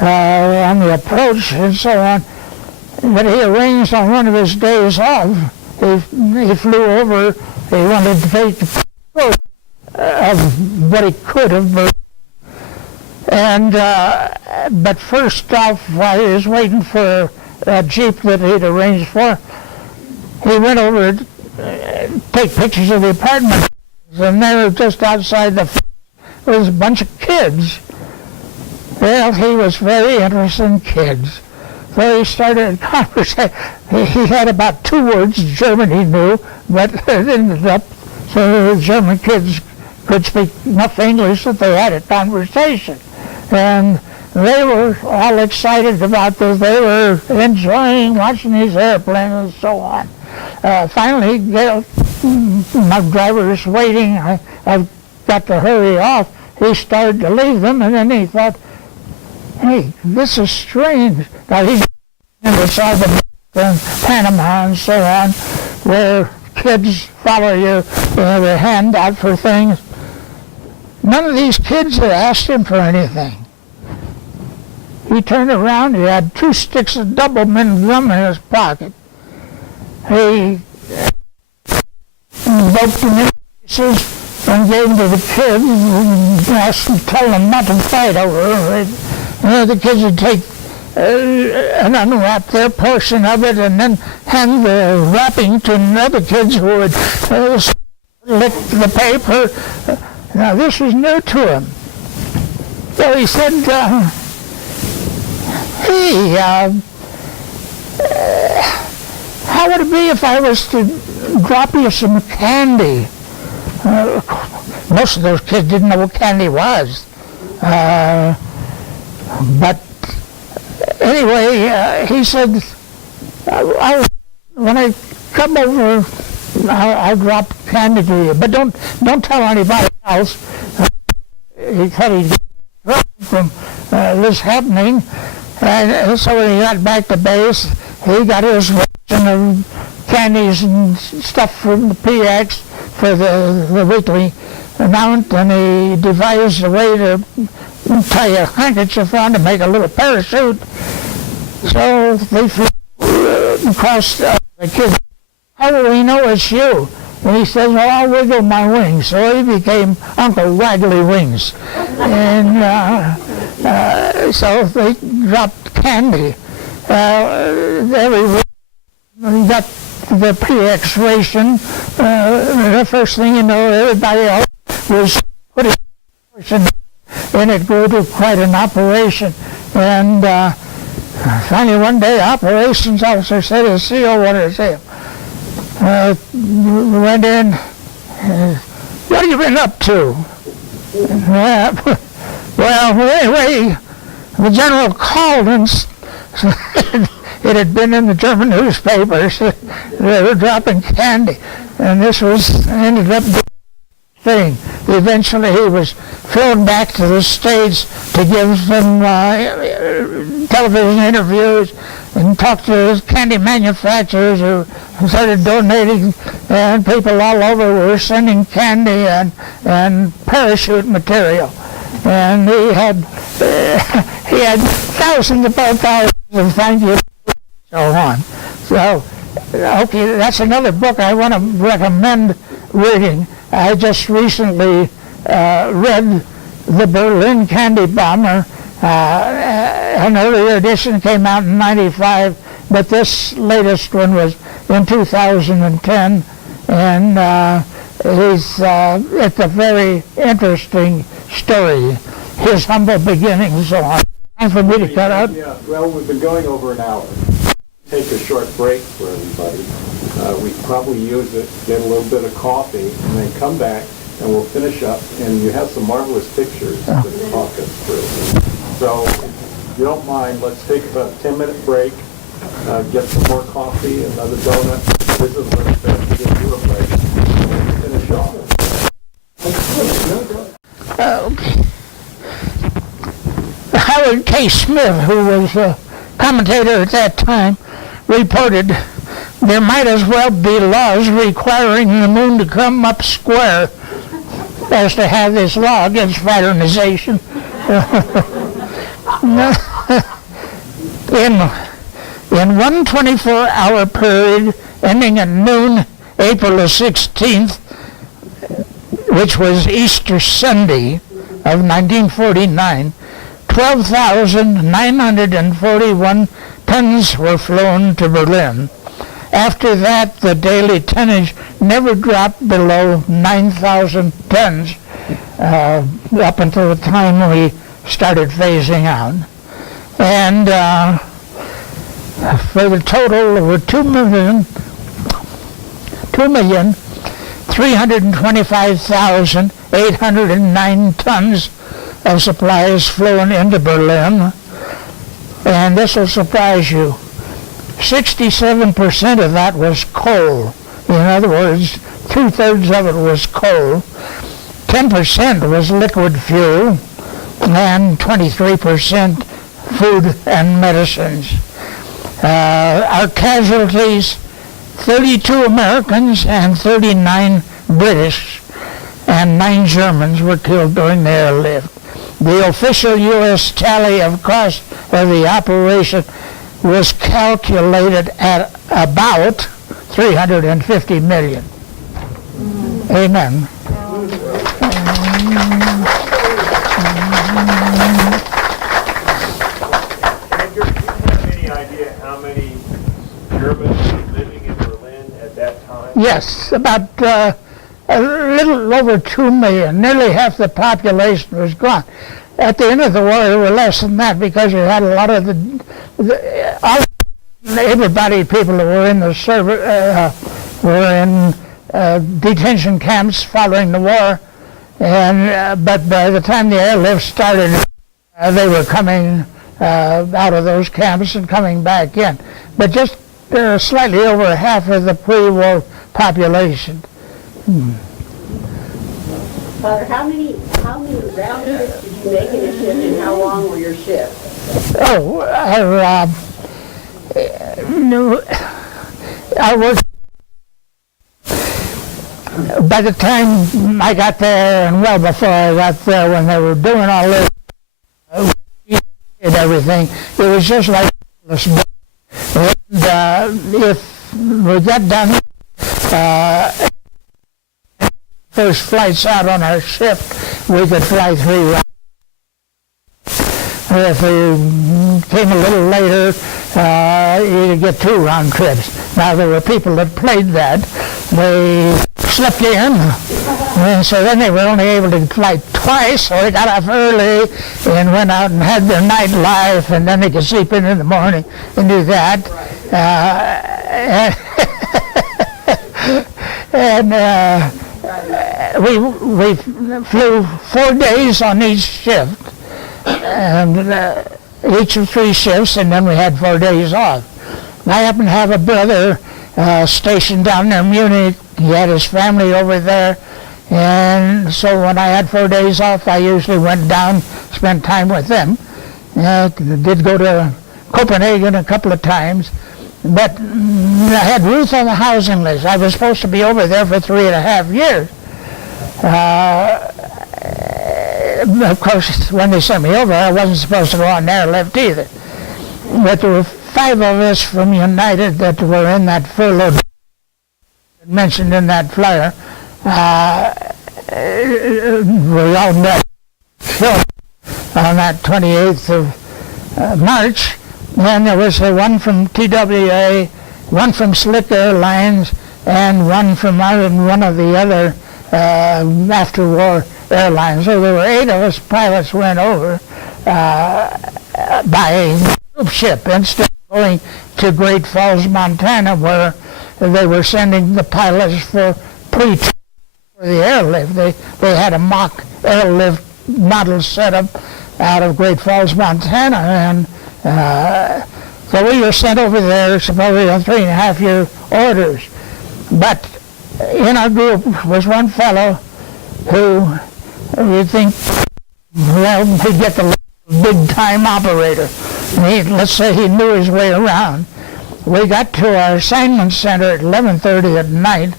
on the approach and so on. But he arranged on one of his days off, he flew over, he wanted to take the photo of what he could have. And, but first off, while he was waiting for a Jeep that he'd arranged for, he went over to take pictures of the apartment, and there just outside the fence was a bunch of kids. Well, he was very interested in kids. So he started a conversation. He had about 2 words German he knew, but it ended up so the German kids could speak enough English that they had a conversation. And they were all excited about this. They were enjoying watching these airplanes and so on. Finally, my driver was waiting. I've got to hurry off. He started to leave them, and then he thought, hey, this is strange. Now he saw the in Panama and so on, where kids follow you, their hand out for things. None of these kids had asked him for anything. He turned around, he had 2 sticks of double-mint gum in his pocket. He invoked them in pieces and gave them to the kids and asked them, tell them not to fight over it. The kids would take and unwrap their portion of it and then hand the wrapping to other kids who would lick the paper. Now this was new to him. So he said, hey, how would it be if I was to drop you some candy? Most of those kids didn't know what candy was. But anyway, he said, when I come over, I'll drop candy to you, but don't tell anybody else. He thought he'd from this happening, and so when he got back to base, he got his ration of candies and stuff from the PX for the weekly amount, and he devised a way to tie a handkerchief on to make a little parachute. So they flew across the kids. How do we know it's you? And he says, well, I'll wiggle my wings. So he became Uncle Waggly Wings. And so they dropped candy. Every week we got the PX ration. The first thing you know, everybody else was putting and it grew to quite an operation. And finally one day, operations officer said, the CO wanted to see him. Went in, what have you been up to? Well, anyway, the general called and it had been in the German newspapers. They were dropping candy, and this ended up being a thing. Eventually he was flown back to the States to give some television interviews and talk to candy manufacturers who started donating, and people all over were sending candy and parachute material. And he had thousands upon thousands of thank you and so on. So, okay, that's another book I want to recommend reading. I just recently read The Berlin Candy Bomber. An earlier edition came out in '95, but this latest one was in 2010, and it's a very interesting story, his humble beginnings and so on. Time for me to cut out? Yeah, well, we've been going over an hour. Take a short break for everybody. We probably use it, get a little bit of coffee, and then come back, and we'll finish up. And you have some marvelous pictures to talk us through. So, if you don't mind, let's take about a 10-minute break, get some more coffee, another donut, visit a little bit, give you a break, and finish off. Okay. Howard K. Smith, who was a commentator at that time, reported there might as well be laws requiring the moon to come up square as to have this law against fraternization. In one 24-hour period ending at noon, April the 16th, which was Easter Sunday of 1949, 12,941 tons were flown to Berlin. After that, the daily tonnage never dropped below 9,000 tons up until the time we started phasing out. And for the total, there were 2,325,809 tons of supplies flown into Berlin. And this will surprise you. 67% of that was coal. In other words, 2/3 of it was coal. 10% was liquid fuel, and 23% food and medicines. Our casualties, 32 Americans and 39 British, and 9 Germans were killed during the airlift. The official U.S. tally of cost of the operation was calculated at about $350 million. Amen. Edgar, do you have any idea how many Germans were living in Berlin at that time? Yes, about a little over 2 million. Nearly half the population was gone. At the end of the war, there were less than that because you had a lot of everybody, people who were in the service, were in detention camps following the war. And but by the time the airlift started, they were coming out of those camps and coming back in. But just slightly over half of the pre-war population. Father, how many round trips did you make in a shift, and how long were your shifts? Oh, I was. By the time I got there, and well before I got there, when they were doing all this and everything, it was just like this. And if we got done, first flights out on our shift, we could fly 3 rounds. If we came a little later, you could get 2 round trips. Now there were people that played that. They slept in, and so then they were only able to fly twice, so they got off early and went out and had their nightlife, and then they could sleep in the morning and do that. We flew 4 days on each shift, and each of 3 shifts, and then we had 4 days off. I happen to have a brother stationed down near Munich. He had his family over there, and so when I had 4 days off, I usually went down, spent time with them. Did go to Copenhagen a couple of times, but I had Ruth on the housing list. I was supposed to be over there for 3.5 years. Of course, when they sent me over, I wasn't supposed to go on the airlift either. But there were 5 of us from United that were in that furlough mentioned in that flyer. We all met on that 28th of March. And there was one from TWA, one from Slick Airlines, and one from one of the other after-war airlines. So there were 8 of us pilots went over by group ship instead of going to Great Falls, Montana, where they were sending the pilots for pre-training for the airlift. They had a mock airlift model set up out of Great Falls, Montana, and so we were sent over there supposedly on 3.5-year orders. But in our group was one fellow who you'd think, well, he'd get the big-time operator. Let's say he knew his way around. We got to our assignment center at 11:30 at night.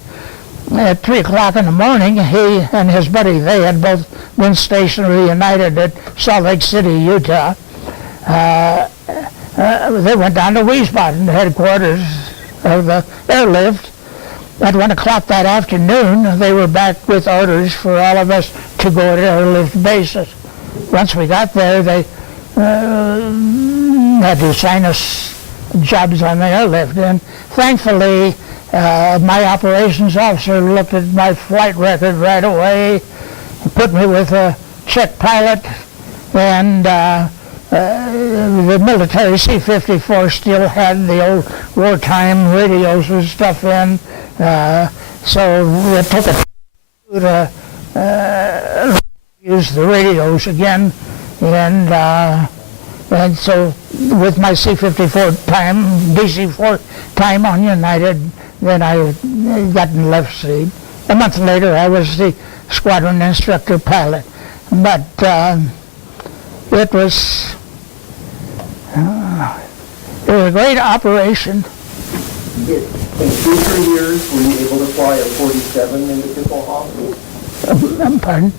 At 3 o'clock in the morning, he and his buddy, they had both been stationed reunited at Salt Lake City, Utah. They went down to Wiesbaden, the headquarters of the airlift. At 1 o'clock that afternoon, they were back with orders for all of us to go to airlift bases. Once we got there, they had to assign us jobs on the airlift. And thankfully, my operations officer looked at my flight record right away, put me with a Czech pilot, and the military C-54 still had the old wartime radios and stuff in, so it took a use the radios again, and so with my C-54 time, DC-4 time on United, then I got in left seat. A month later, I was the squadron instructor pilot, but it was a great operation. In future years, were you able to fly a 47 into Tempelhof? Pardon?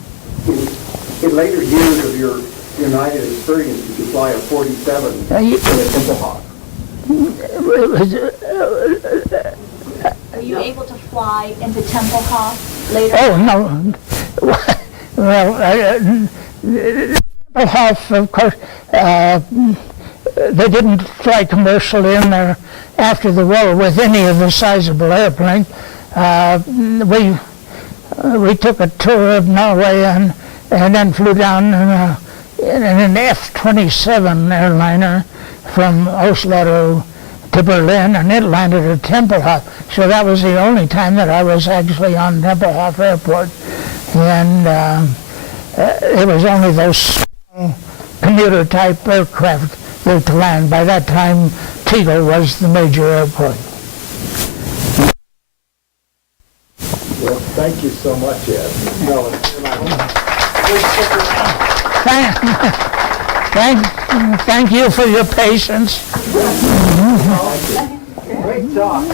In later years of your United experience, did you fly a 47 in Tempelhof? Were you able to fly into Tempelhof later? Oh, no. Well, Tempelhof, of course, they didn't fly commercial in there after the war with any of the sizable airplanes. We took a tour of Norway and then flew down in an F-27 airliner from Oslo to Berlin, and it landed at Tempelhof. So that was the only time that I was actually on Tempelhof Airport. And it was only those small commuter-type aircraft that to land. By that time, Tegel was the major airport. Well, thank you so much, Ed. No, and I hope Thank you for your patience. Great talk.